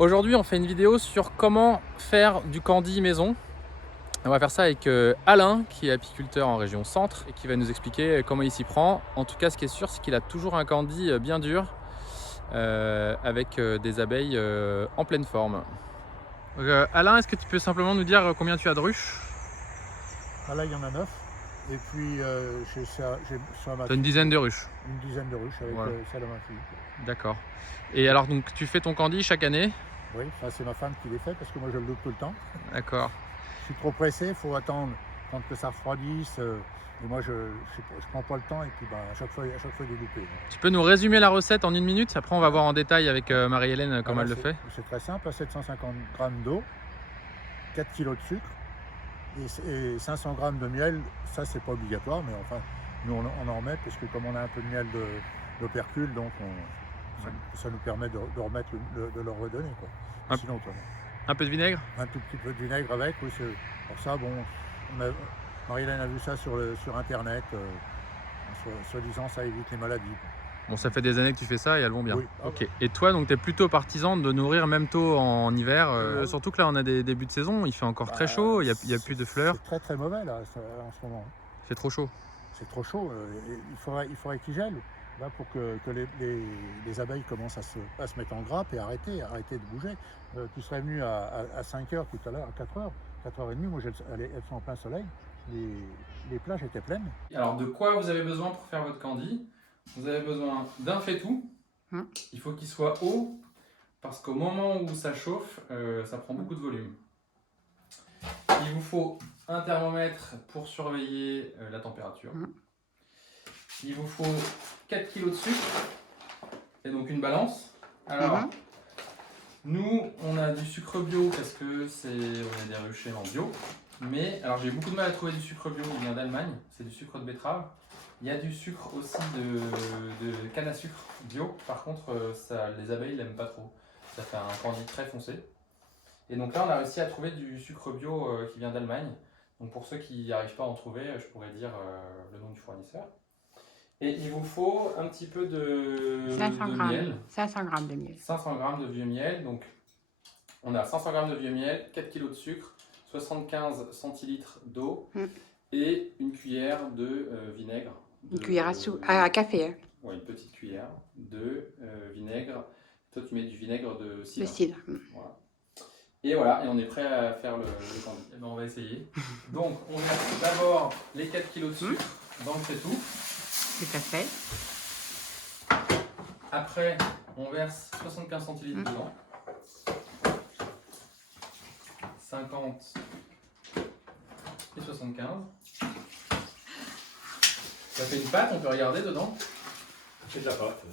Aujourd'hui, on fait une vidéo sur comment faire du candy maison. On va faire ça avec Alain, qui est apiculteur en région centre et qui va nous expliquer comment il s'y prend. En tout cas, ce qui est sûr, c'est qu'il a toujours un candy bien dur avec des abeilles en pleine forme. Alain, est-ce que tu peux simplement nous dire combien tu as de ruches? Ah là, il y en a 9. Et puis, j'ai ça à ma Tu as une dizaine de ruches. une dizaine de ruches avec Voilà. celle de ma fille. D'accord. Et alors, donc, tu fais ton candy chaque année? Oui, ça c'est ma femme qui les fait parce que moi je le loupe tout le temps. D'accord. Je suis trop pressé, il faut attendre que ça refroidisse. Et moi je prends pas le temps et puis à chaque fois il est loupé. Tu peux nous résumer la recette en une minute? Après, on va voir en détail avec Marie-Hélène comment elle le fait. C'est très simple, à 750 g d'eau, 4 kg de sucre et 500 g de miel. Ça c'est pas obligatoire, mais enfin nous on en remet parce que comme on a un peu de miel d'opercule, donc ça nous permet de remettre, de leur redonner quoi. Sinon, un peu de vinaigre? Un tout petit peu de vinaigre avec, oui. Pour ça, bon, Marie-Hélène a vu ça sur internet, soi-disant ça évite les maladies. Bon, ça fait des années que tu fais ça et elles vont bien. Oui. Ok. Et toi, donc, tu es plutôt partisan de nourrir même tôt en hiver, Oui. surtout que là, on a des débuts de saison, il fait encore très chaud, il y a plus de fleurs. C'est très mauvais là, en ce moment. C'est trop chaud. C'est trop chaud, il faudrait qu'il gèle. Là, pour que les abeilles commencent à se mettre en grappe et arrêter de bouger. Tu serais venu à 5 h tout à l'heure, à 4 h, 4 h 30, moi elles sont en plein soleil, les plages étaient pleines. Alors, de quoi vous avez besoin pour faire votre candy? Vous avez besoin d'un faitout. Il faut qu'il soit haut, parce qu'au moment où ça chauffe, ça prend beaucoup de volume. Il vous faut un thermomètre pour surveiller la température. Il vous faut 4 kg de sucre et donc une balance. Alors, nous, on a du sucre bio parce que on est des ruchers en bio. Mais, alors j'ai beaucoup de mal à trouver du sucre bio qui vient d'Allemagne. C'est du sucre de betterave. Il y a du sucre aussi de canne à sucre bio. Par contre, les abeilles n'aiment pas trop. Ça fait un candy très foncé. Et donc là, on a réussi à trouver du sucre bio qui vient d'Allemagne. Donc pour ceux qui n'arrivent pas à en trouver, je pourrais dire le nom du fournisseur. Et il vous faut un petit peu de miel. 500 g de miel. 500 g de vieux miel. Donc on a 500 g de vieux miel, 4 kg de sucre, 75 centilitres d'eau et une cuillère de vinaigre. Une cuillère à café. Hein. Ouais, une petite cuillère de vinaigre. Toi, tu mets du vinaigre de cidre. De cidre. Voilà. Et voilà, et on est prêt à faire le candy. Eh ben, on va essayer. Donc, on met d'abord les 4 kg de sucre dans le faitout. Tout à fait. Après, on verse 75 centilitres dedans. 50 et 75. Ça fait une pâte, on peut regarder dedans. C'est de la pâte.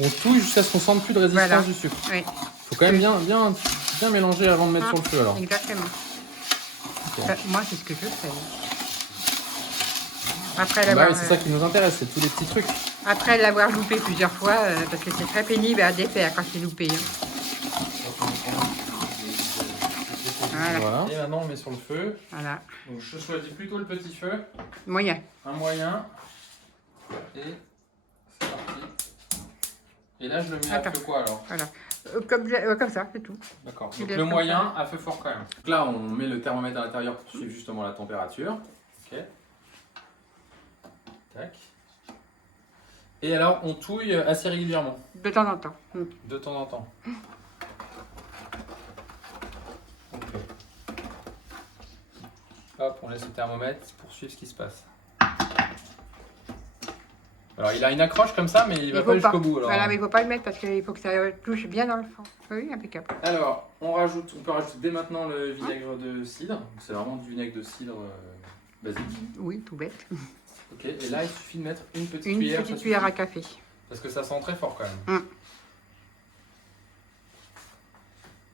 On touille jusqu'à ce qu'on sente plus de résistance du sucre. Oui. Faut quand même bien mélanger avant de mettre sur le feu alors. Exactement. Okay. Moi, c'est ce que je fais. Après oui, c'est ça qui nous intéresse, c'est tous les petits trucs. Après l'avoir loupé plusieurs fois, parce que c'est très pénible à défaire quand c'est loupé. Voilà. Et maintenant, on met sur le feu. Voilà. Donc, je choisis plutôt le petit feu. Moyen. Un moyen. Et c'est parti. Et là, je le mets à feu quoi alors? Voilà. Comme ça, c'est tout. D'accord. Donc le moyen à feu fort quand même. Donc là, on met le thermomètre à l'intérieur pour suivre justement la température. Ok. Tac. Et alors, on touille assez régulièrement. De temps en temps. De temps en temps. Okay. Hop, on laisse le thermomètre pour suivre ce qui se passe. Alors, il a une accroche comme ça, mais il va pas jusqu'au bout. Alors. Voilà, mais il ne faut pas le mettre parce qu'il faut que ça touche bien dans le fond. Oui, impeccable. Alors, on peut rajouter dès maintenant le vinaigre de cidre. C'est vraiment du vinaigre de cidre basique. Oui, tout bête. Ok, et là, il suffit de mettre une petite cuillère à café. Parce que ça sent très fort quand même.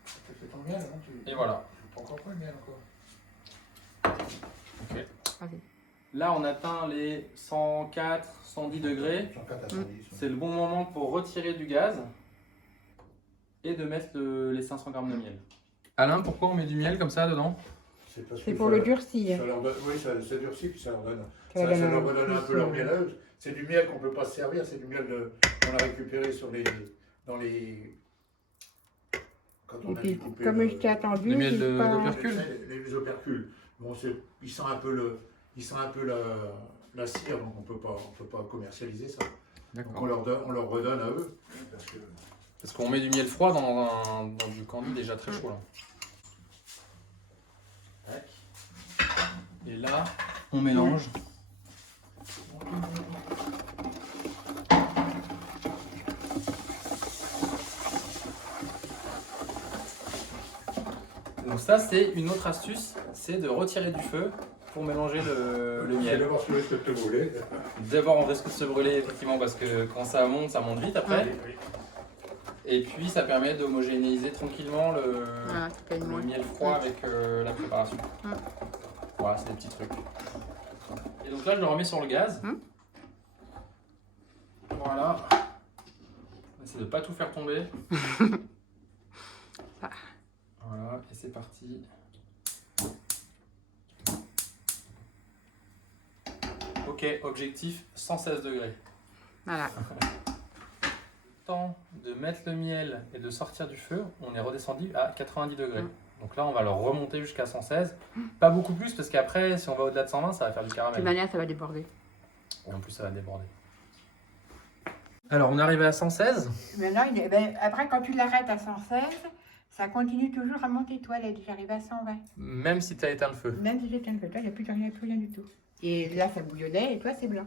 Tu fais ton miel, hein, Et voilà. Pas encore pas le miel encore. Ok. Là, on atteint les 104, 110 degrés. 104 à 110. C'est le bon moment pour retirer du gaz et de mettre les 500 g de miel. Alain, pourquoi on met du miel comme ça dedans? C'est pour le durcir. Oui, ça durcit, puis ça leur redonne un peu leur mielleuse. C'est du miel qu'on ne peut pas se servir, c'est du miel qu'on a récupéré dans les... Quand on Et a puis, découpé comme je t'ai attendu, Le miel j'ai pas- d'opercule. les opercules. Bon, il sent un peu la cire, donc on peut pas commercialiser ça. Donc on leur redonne à eux. Parce qu'on met du miel froid dans du candy déjà très chaud là. Tac. Et là, on mélange. Donc ça c'est une autre astuce, c'est de retirer du feu pour mélanger le miel. D'abord ce que tu voulais. D'abord on risque de se brûler effectivement parce que quand ça monte vite après. Et puis ça permet d'homogénéiser tranquillement le miel froid avec la préparation. Voilà, c'est des petits trucs. Et donc là je le remets sur le gaz. Voilà. On essaie de pas tout faire tomber. Voilà, et c'est parti. Ok, objectif 116 degrés. Voilà. Temps de mettre le miel et de sortir du feu, on est redescendu à 90 degrés. Donc là, on va le remonter jusqu'à 116. Pas beaucoup plus, parce qu'après, si on va au-delà de 120, ça va faire du De caramel. toute manière, ça va déborder. Et en plus, ça va déborder. Alors, on est arrivé à 116. Maintenant, après, quand tu l'arrêtes à 116, ça continue toujours à monter. Toi, là, j'arrive à 120. Même si tu as éteint le feu. Même si j'éteins le feu, toi, il n'y a plus rien du tout. Et là, ça bouillonnait, et toi, c'est blanc.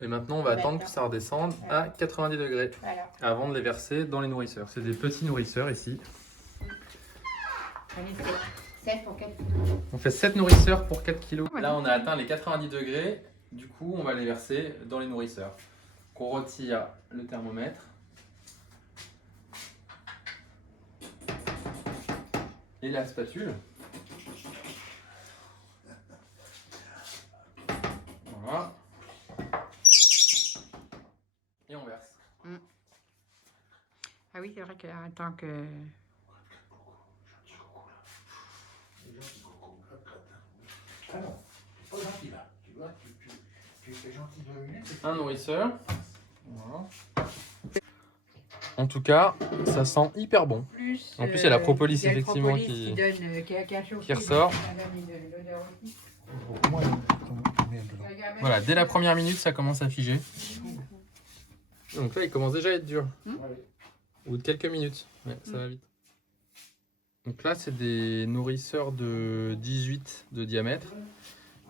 Et maintenant, on va attendre que ça redescende à 90 degrés Voilà. avant de les verser dans les nourrisseurs. C'est des petits nourrisseurs ici. On est 7 pour 4 kilos. On fait 7 nourrisseurs pour 4 kg. Ouais. Là, on a atteint les 90 degrés. Du coup, on va les verser dans les nourrisseurs. Donc, on retire le thermomètre. Et la spatule. Voilà. Et on verse. Ah oui, c'est vrai qu'en tant que... Ah non, c'est pas gentil là. Tu vois, tu fais gentil 2 minutes. Un nourrisseur. Voilà. En tout cas, ça sent hyper bon. Plus, En plus, il y a la propolis, il y a le effectivement, propolis qui donne, qui a chauffé, qui ressort. ça donne l'odeur aussi. Voilà, dès la première minute, ça commence à figer. Donc là, il commence déjà à être dur. Au bout de quelques minutes. Ouais, ça va vite. Donc là, c'est des nourrisseurs de 18 de diamètre.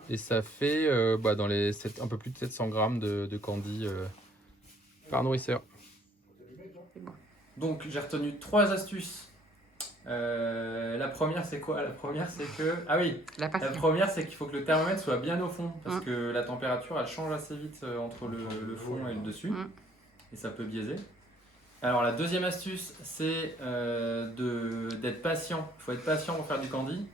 Et ça fait dans les un peu plus de 700 grammes de candy par nourrisseur. Donc, j'ai retenu 3 astuces. La première, c'est quoi? La première, c'est que... Ah oui, la première, c'est qu'il faut que le thermomètre soit bien au fond. Parce que la température, elle change assez vite entre le fond et le dessus. Et ça peut biaiser. Alors, la deuxième astuce, c'est d'être patient. Il faut être patient pour faire du candy.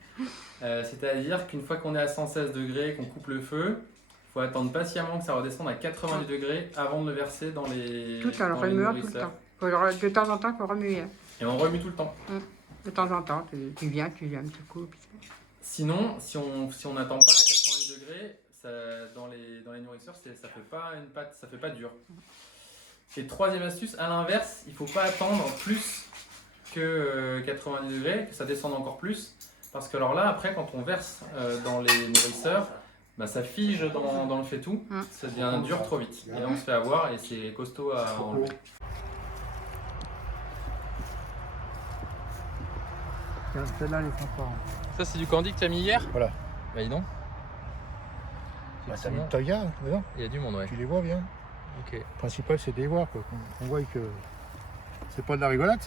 C'est-à-dire qu'une fois qu'on est à 116 degrés, qu'on coupe le feu, il faut attendre patiemment que ça redescende à 90 degrés avant de le verser dans les Tout en remuant tout le temps. De temps en temps, il faut remuer. Et on remue tout le temps. De temps en temps, tu viens un petit coup. Sinon, si on n'attend pas à 90 degrés, ça, dans les nourrisseurs, ça fait pas une pâte, ça fait pas dur. Et troisième astuce, à l'inverse, il ne faut pas attendre plus que 90 degrés, que ça descende encore plus. Parce que alors là, après, quand on verse dans les nourrisseurs, ça fige dans le faitout, ça devient dur trop vite. Et là, on se fait avoir et c'est costaud à enlever. Celle-là, elle est sympa. Ça, c'est du candy que tu as mis hier? Voilà. Bah, dis donc. T'as mis le Toya dedans? Il y a du monde, ouais. Tu les vois bien. Ok. Le principal, c'est de les voir, quoi. On voit que c'est pas de la rigolade.